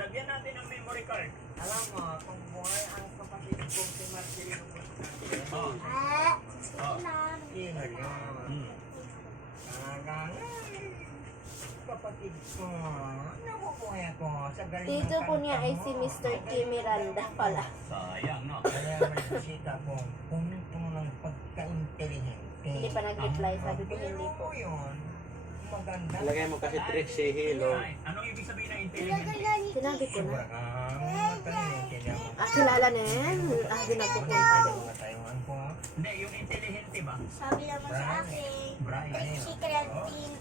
Lagyan natin ng memory card. Alam mo, kung buhay ang kapatid kong si Marcelino Oo. Sino yun? Talagang kapatid ko. Nabubuhay ako sa galing ng Tito po niya ay kanta si mo. Mr. K. Miranda pala. Sayang, no? Kaya may bisita ko, punto ng pagka-intelihente. Hindi pa nag-reply, sabi ko hindi po. Pero yun, maganda. Lagay mo kasi Trixie Hilo. Ay, anong ibig sabihin ng intelligent? Sinabi ko na. Matalino, kaya mo. Kilala na yan. Hindi nagpupunta din. Mga tayuan ko, ha? Hindi, yung intelligent ba? Sabi naman sa akin, Brian. si Creatine,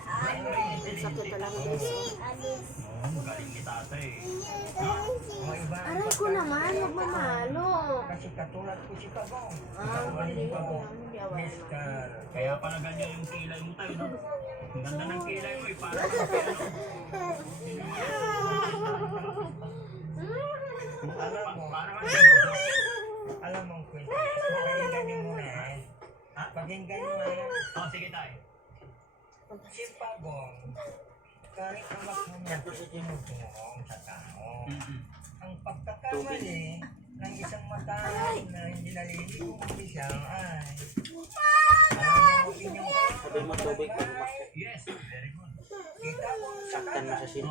Sakto lang guys. Alice. Oh, galing ni tatay. Mga iba ang Aray ko naman, huwag mamalo. Kasi katulad ko si Pagong. Mali Ikaw, ko. Hindi awan naman. Mr. Kaya pala ganyan yung kilay mo tayo, no? Ang ganda ng kilay mo, eh. Parang kasi ano. Parang ano. Alam mo ang kwento. Pakinggan niyo muna eh. Pakinggan niyo eh. Oh, sige tayo. Si Pagong, kahit amak mo niya ito sa tinutulong sa tao. Ang pagkakamali ng isang matay na hindi naliligo ang isang ay alam niyo ang inyong Sabi mo tubig pag umakit. Yes, very good. kita mo sa Saktan mo sa sino.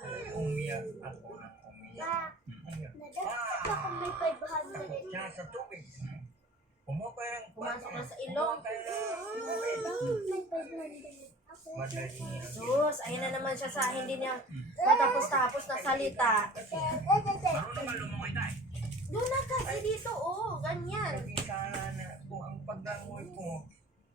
ay, umiyak ako ng umiyak. Baka may 500. Siya sa tubig. Pumakay ng Pumasok na sa ilong. Pumakay ng May 500. madali. Diyos, ayun na naman siya sa hindi niya matapos-tapos na salita. Marunong naman lumungoy tayo. Doon na kasi dito, oh, ganyan. Sabi sana na kung ang pagdangoy ko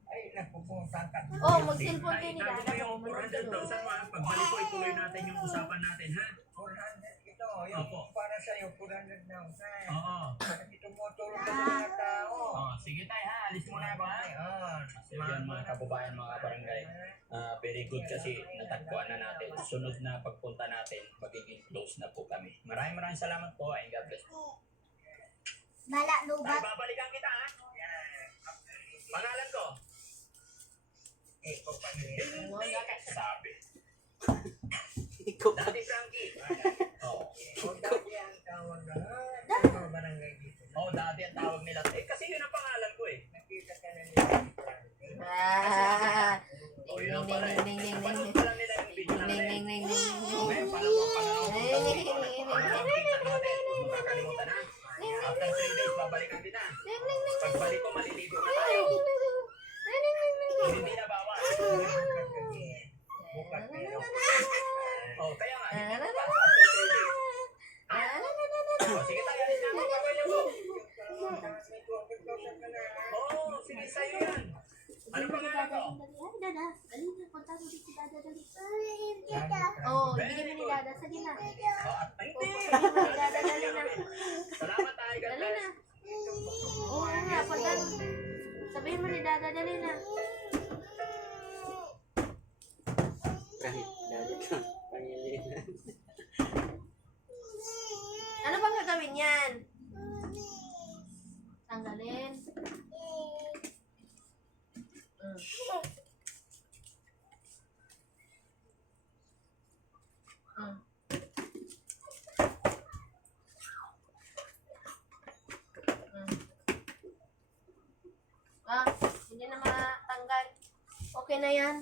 ay napupunta ka. Oh, mag-cellphone kayo ni Tago Dada. mo yung 400,000 mo, ha? Pagbalik ko, ituloy natin yung usapan natin, ha? 400 ito. Yung Opo. para sa'yo, 400 na usay. Oo. Kasi tumutulong ka sa mga tao. Oh, sige tayo, ha? Alis muna ba, ha? Ayun. So yan mga kababayan, mga barangay. Very good kasi natagpuan na natin. Sunod na pagpunta natin, magiging close na po kami. Maraming salamat po and God bless. Bala, Tayo, lubat. babalikan kita, ha? Pangalan ko? Ikaw pa niya. Sabi. Ikaw Daddy Frankie. Oh. O dati ang tawag na mga barangay dito. Oh, daddy ang tawag nila. Eh, kasi yun ang pangalan ko, eh. Nakita ka na nila. Ah, Oh, ding, yun ang ding, pala, eh. ding, ding, ding, Napanood ding. pa lang nila yung video Ding, natin. ding, ding, ding, ding. Ngayon, pala mo ang pangalan ko. Kita natin. Huwag kakalimutan, ha? After 3 days, babalikan kita. Ding, ding, ding, Pagbalik ko, maliligo na tayo. ding, ding, ding. Ding, ding, ding, ding. Hindi na bawal. Bukat pero. Oh, kaya nga, hindi Ah, na na, na, bawal. na, After 3 days. Ah, na, na, na, na. Oh, sige tayo, alis na ako. Pagpapalya ko. May 200,000 ka na. Oo, sige sa'yo yan. Ano pangalan ko? Dada, dali na. Punta mo dito, Dada, dali. Oh, bigyan mo ni Dada. Sige na. Oh, at hindi. Bigyan mo ni Dada. Dali na. Salamat tayo, God Dali na. bless. Oo nga, punta. Sabihin mo ni Dada. Dali na. kahit dali ka. Pangilinan. Ano bang gagawin yan? Tanggalin. Mm. Ah, hindi na matanggal. Okay na yan.